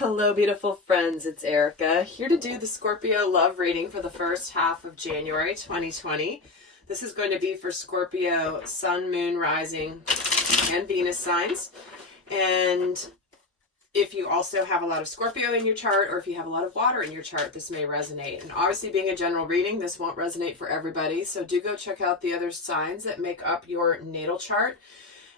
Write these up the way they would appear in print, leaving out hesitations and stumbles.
Hello, beautiful friends. It's Erika here to do the Scorpio love reading for the first half of January 2020. This is going to be for Scorpio Sun, Moon, Rising, and Venus signs. And if you also have a lot of Scorpio in your chart, or if you have a lot of water in your chart, this may resonate. And obviously, being a general reading, this won't resonate for everybody. So do go check out the other signs that make up your natal chart,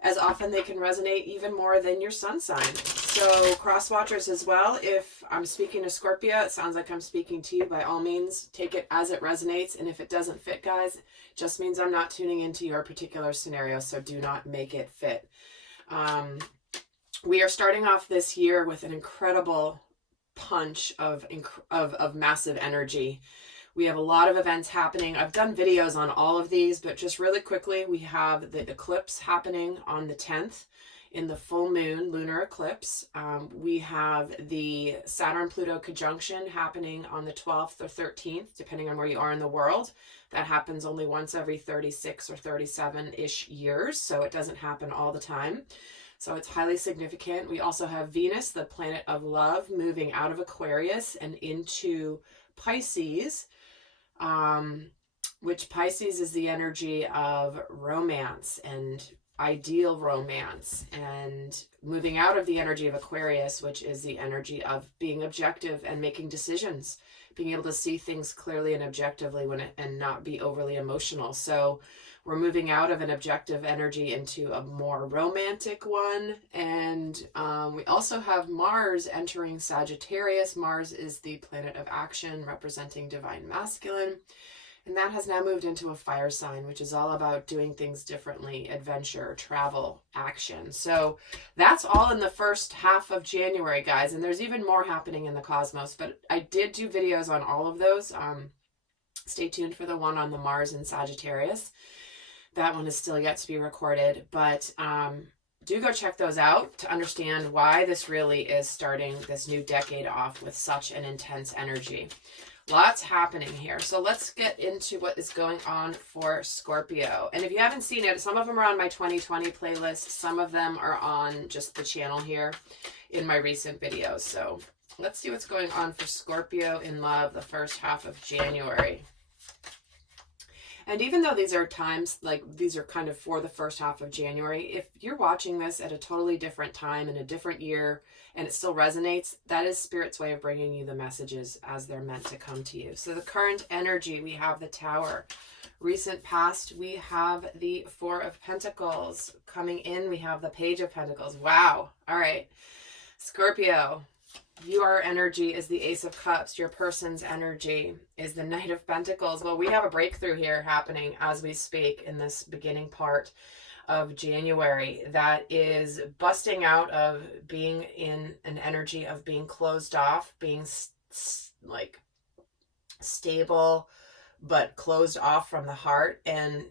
as often they can resonate even more than your sun sign. So cross watchers as well. If I'm speaking to Scorpio, it sounds like I'm speaking to you. By all means, take it as it resonates. And if it doesn't fit, guys, it just means I'm not tuning into your particular scenario. So do not make it fit. We are starting off this year with an incredible punch of massive energy. We have a lot of events happening. I've done videos on all of these, but just really quickly, we have the eclipse happening on the 10th in the full moon lunar eclipse. We have the Saturn-Pluto conjunction happening on the 12th or 13th, depending on where you are in the world. That happens only once every 36 or 37-ish years, so it doesn't happen all the time. So it's highly significant. We also have Venus, the planet of love, moving out of Aquarius and into Pisces, which Pisces is the energy of romance and ideal romance, and moving out of the energy of Aquarius, which is the energy of being objective and making decisions, being able to see things clearly and objectively and not be overly emotional. So we're moving out of an objective energy into a more romantic one. And we also have Mars entering Sagittarius. Mars is the planet of action, representing divine masculine. And that has now moved into a fire sign, which is all about doing things differently, adventure, travel, action. So that's all in the first half of January, guys. And there's even more happening in the cosmos. But I did do videos on all of those. Stay tuned for the one on the Mars in Sagittarius. That one is still yet to be recorded. But do go check those out to understand why this really is starting this new decade off with such an intense energy. Lots happening here. So let's get into what is going on for Scorpio. And if you haven't seen it, some of them are on my 2020 playlist. Some of them are on just the channel here in my recent videos. So let's see what's going on for Scorpio in love the first half of January. And even though these are times, like these are kind of for the first half of January, if you're watching this at a totally different time in a different year and it still resonates, that is Spirit's way of bringing you the messages as they're meant to come to you. So the current energy, we have the Tower. Recent past, we have the Four of Pentacles. Coming in, we have the Page of Pentacles. Wow. All right. Scorpio, your energy is the Ace of Cups. Your person's energy is the Knight of Pentacles. Well, we have a breakthrough here happening as we speak in this beginning part of January that is busting out of being in an energy of being closed off, being like stable, but closed off from the heart. And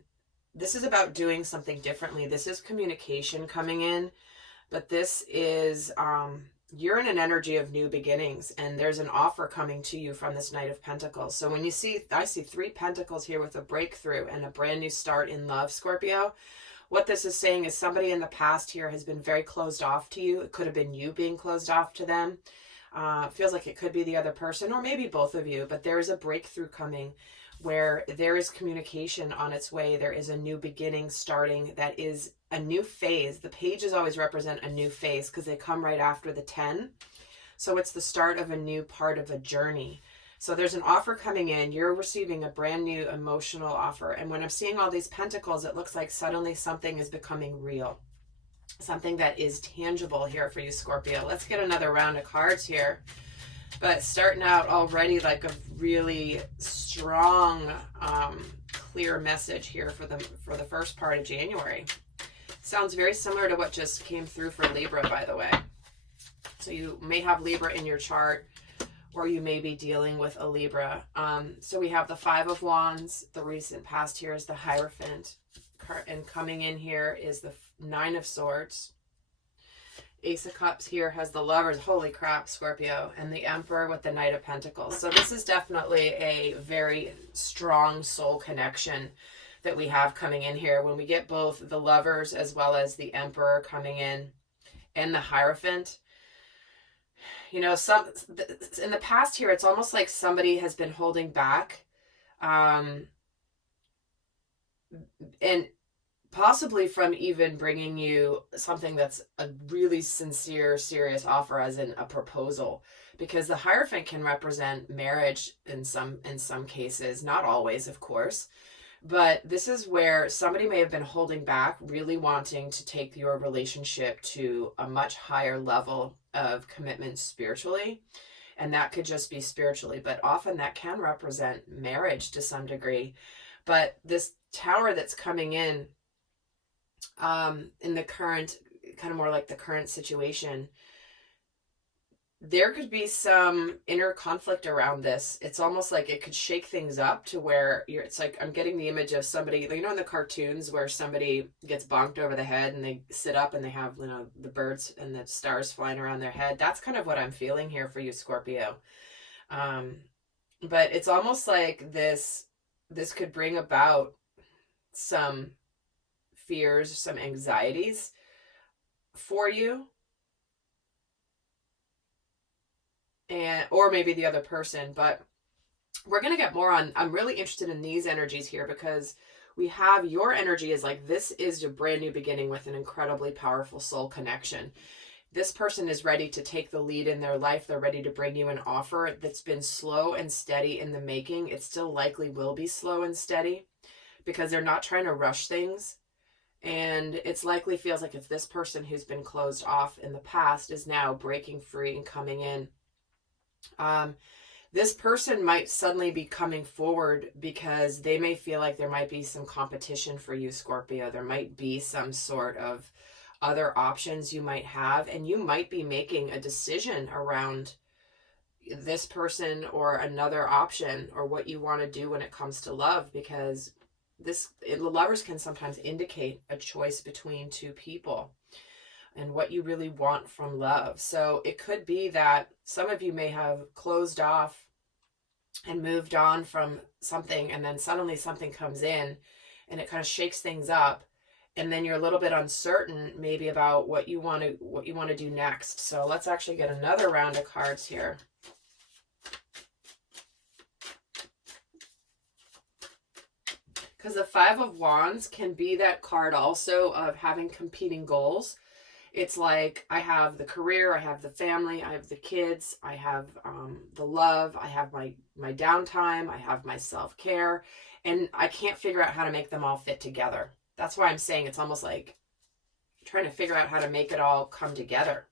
this is about doing something differently. This is communication coming in, but this is, you're in an energy of new beginnings, and there's an offer coming to you from this Knight of Pentacles. So when you see, I see 3 pentacles here with a breakthrough and a brand new start in love, Scorpio. What this is saying is somebody in the past here has been very closed off to you. It could have been you being closed off to them. Feels like it could be the other person, or maybe both of you, but there is a breakthrough coming where there is communication on its way. There is a new beginning starting that is a new phase. The pages always represent a new phase because they come right after the 10. So it's the start of a new part of a journey. So there's an offer coming in. You're receiving a brand new emotional offer. And when I'm seeing all these pentacles, it looks like suddenly something is becoming real. Something that is tangible here for you, Scorpio. Let's get another round of cards here. But starting out already like a really strong, clear message here for the first part of January. Sounds very similar to what just came through for Libra, by the way. So you may have Libra in your chart, or you may be dealing with a Libra. So we have the Five of Wands. The recent past here is the Hierophant. And coming in here is the Nine of Swords. Ace of Cups here has the Lovers. Holy crap, Scorpio. And the Emperor with the Knight of Pentacles. So this is definitely a very strong soul connection that we have coming in here. When we get both the Lovers as well as the Emperor coming in and the Hierophant, you know, in the past here, it's almost like somebody has been holding back, and possibly from even bringing you something that's a really sincere, serious offer, as in a proposal, because the Hierophant can represent marriage in some cases, not always, of course. But this is where somebody may have been holding back, really wanting to take your relationship to a much higher level of commitment spiritually. And that could just be spiritually, but often that can represent marriage to some degree. But this Tower that's coming in the current, kind of more like the current situation, there could be some inner conflict around this. It's almost like it could shake things up to where it's like, I'm getting the image of somebody, you know, in the cartoons where somebody gets bonked over the head and they sit up and they have, you know, the birds and the stars flying around their head. That's kind of what I'm feeling here for you, Scorpio. But it's almost like this could bring about some fears, some anxieties for you, or maybe the other person. But we're going to get more on, I'm really interested in these energies here, because we have your energy is like, this is a brand new beginning with an incredibly powerful soul connection. This person is ready to take the lead in their life. They're ready to bring you an offer that's been slow and steady in the making. It still likely will be slow and steady because they're not trying to rush things. And it's likely feels like it's this person who's been closed off in the past is now breaking free and coming in. This person might suddenly be coming forward because they may feel like there might be some competition for you, Scorpio. There might be some sort of other options you might have, and you might be making a decision around this person or another option, or what you want to do when it comes to love, because the lovers can sometimes indicate a choice between two people and what you really want from love. So it could be that some of you may have closed off and moved on from something, and then suddenly something comes in and it kind of shakes things up, and then you're a little bit uncertain maybe about what you want to do next. So let's actually get another round of cards here. Because the Five of Wands can be that card also of having competing goals. It's like, I have the career, I have the family, I have the kids, I have the love, I have my downtime, I have my self-care, and I can't figure out how to make them all fit together. That's why I'm saying it's almost like trying to figure out how to make it all come together.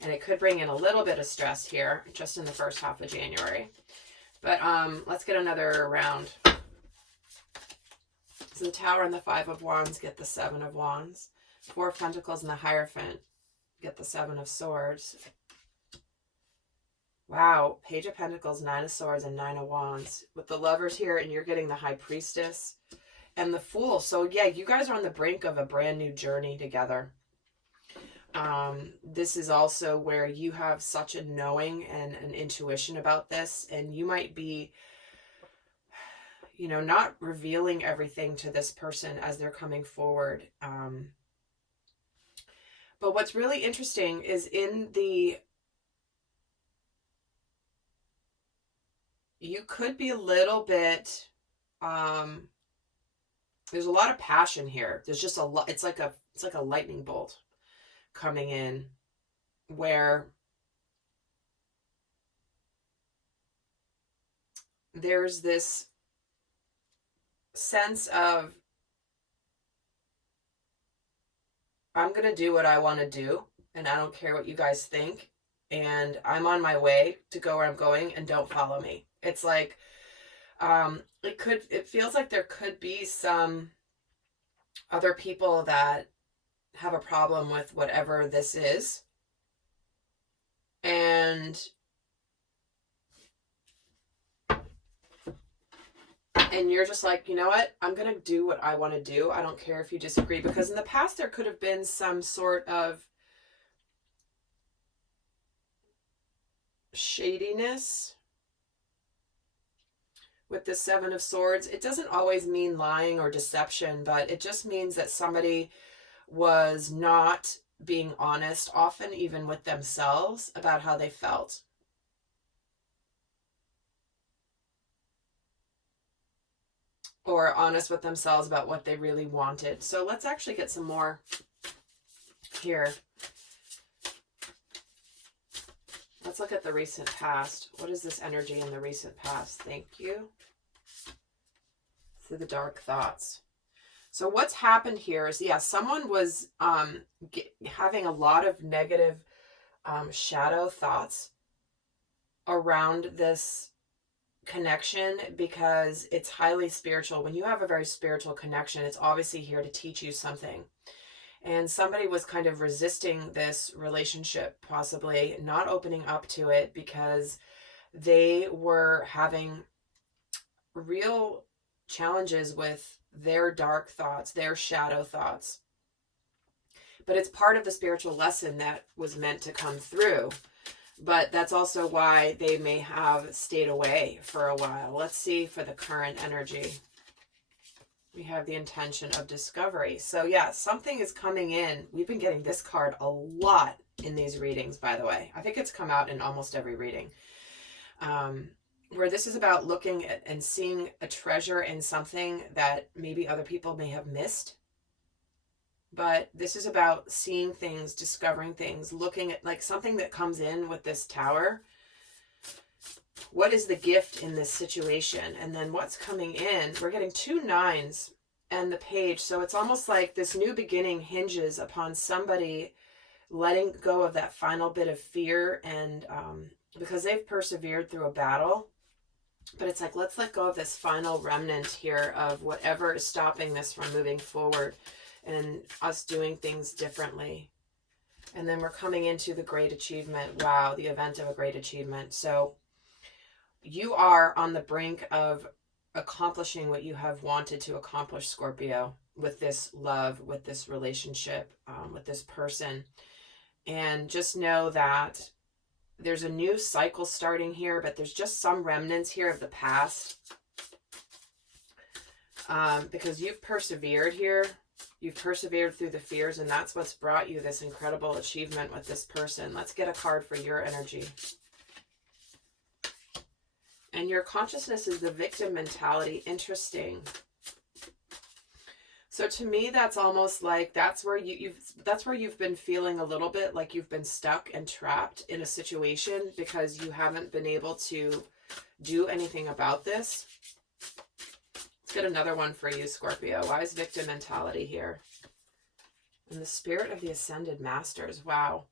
And it could bring in a little bit of stress here just in the first half of January. But let's get another round. So the Tower and the Five of Wands get the Seven of Wands. Four of Pentacles and the Hierophant get the Seven of Swords. Wow. Page of Pentacles, Nine of Swords, and Nine of Wands. With the Lovers here, and you're getting the High Priestess and the Fool. So yeah, you guys are on the brink of a brand new journey together. This is also where you have such a knowing and an intuition about this, and you might be, you know, not revealing everything to this person as they're coming forward. But what's really interesting is you could be a little bit, there's a lot of passion here. There's just a lot, it's like a lightning bolt coming in, where there's this sense of, I'm going to do what I want to do, and I don't care what you guys think, and I'm on my way to go where I'm going, and don't follow me. It's like, it feels like there could be some other people that have a problem with whatever this is, and you're just like, you know what? I'm going to do what I want to do. I don't care if you disagree. Because in the past, there could have been some sort of shadiness with the Seven of Swords. It doesn't always mean lying or deception, but it just means that somebody was not being honest, often even with themselves, about how they felt. Or honest with themselves about what they really wanted. So let's actually get some more here. Let's look at the recent past. What is this energy in the recent past? Thank you. Through the dark thoughts. So what's happened here is, yeah, someone was having a lot of negative shadow thoughts around this connection, because it's highly spiritual. When you have a very spiritual connection, it's obviously here to teach you something. And somebody was kind of resisting this relationship, possibly not opening up to it, because they were having real challenges with their dark thoughts, their shadow thoughts. But it's part of the spiritual lesson that was meant to come through. But that's also why they may have stayed away for a while. Let's see for the current energy. We have the intention of discovery. So yeah, something is coming in. We've been getting this card a lot in these readings, by the way. I think it's come out in almost every reading. Where this is about looking at and seeing a treasure in something that maybe other people may have missed. But this is about seeing things, discovering things, looking at like something that comes in with this tower. What is the gift in this situation? And then what's coming in? We're getting 2 9s and the page. So it's almost like this new beginning hinges upon somebody letting go of that final bit of fear, and because they've persevered through a battle. But it's like, let's let go of this final remnant here of whatever is stopping this from moving forward and us doing things differently. And then we're coming into the great achievement. Wow, the event of a great achievement. So you are on the brink of accomplishing what you have wanted to accomplish, Scorpio, with this love, with this relationship, with this person. And just know that there's a new cycle starting here, but there's just some remnants here of the past. Because you've persevered here. You've persevered through the fears, and that's what's brought you this incredible achievement with this person. Let's get a card for your energy. And your consciousness is the victim mentality. Interesting. So to me, that's almost like that's where you've been feeling a little bit like you've been stuck and trapped in a situation because you haven't been able to do anything about this. Let's get another one for you, Scorpio. Why is victim mentality here? And the spirit of the ascended masters. Wow.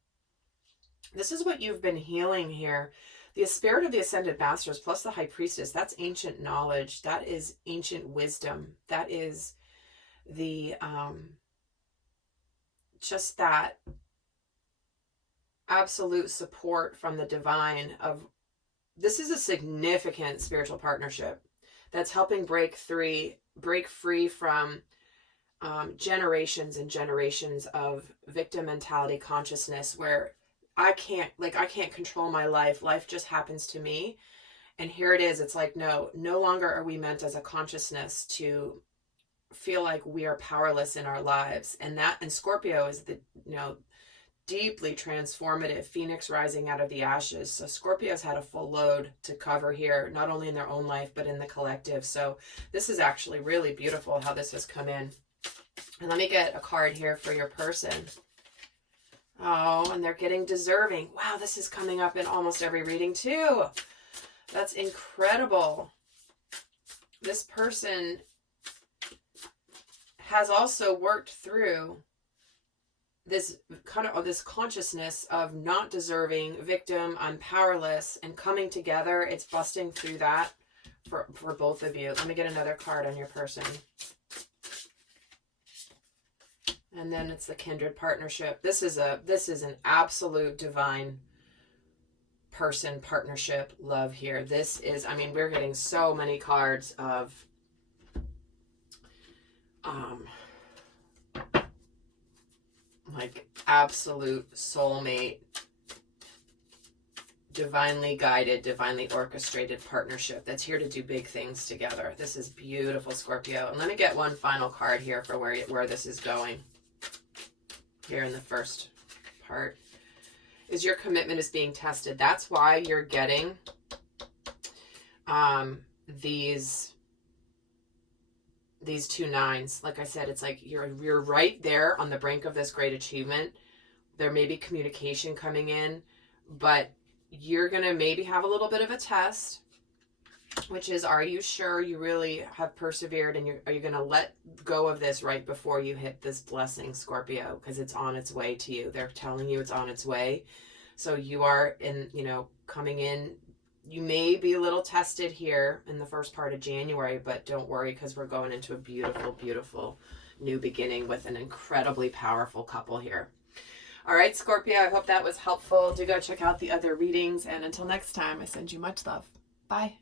This is what you've been healing here. The spirit of the ascended masters plus the high priestess, that's ancient knowledge. That is ancient wisdom. That is the, just that absolute support from the divine of, this is a significant spiritual partnership that's helping break free from generations and generations of victim mentality consciousness where I can't control my life. Life just happens to me. And here it is. It's like, no longer are we meant as a consciousness to feel like we are powerless in our lives. And Scorpio is the, deeply transformative phoenix rising out of the ashes. So Scorpio's had a full load to cover here, not only in their own life, but in the collective. So this is actually really beautiful how this has come in. And let me get a card here for your person. Oh, and they're getting deserving. Wow, this is coming up in almost every reading too. That's incredible. This person has also worked through this kind of this consciousness of not deserving, victim, I'm powerless, and coming together. It's busting through that for both of you. Let me get another card on your person. And then it's the kindred partnership. This is an absolute divine person partnership love here. This is, we're getting so many cards of like absolute soulmate, divinely guided, divinely orchestrated partnership that's here to do big things together. This is beautiful, Scorpio. And let me get one final card here for where this is going here in the first part is your commitment is being tested. That's why you're getting these 2 9s. Like I said, it's like you're right there on the brink of this great achievement. There may be communication coming in, but you're going to maybe have a little bit of a test, which is, are you sure you really have persevered, and are you going to let go of this right before you hit this blessing, Scorpio? Because it's on its way to you. They're telling you it's on its way. So you are coming in. You may be a little tested here in the first part of January, but don't worry, because we're going into a beautiful, beautiful new beginning with an incredibly powerful couple here. All right, Scorpio, I hope that was helpful. Do go check out the other readings. And until next time, I send you much love. Bye.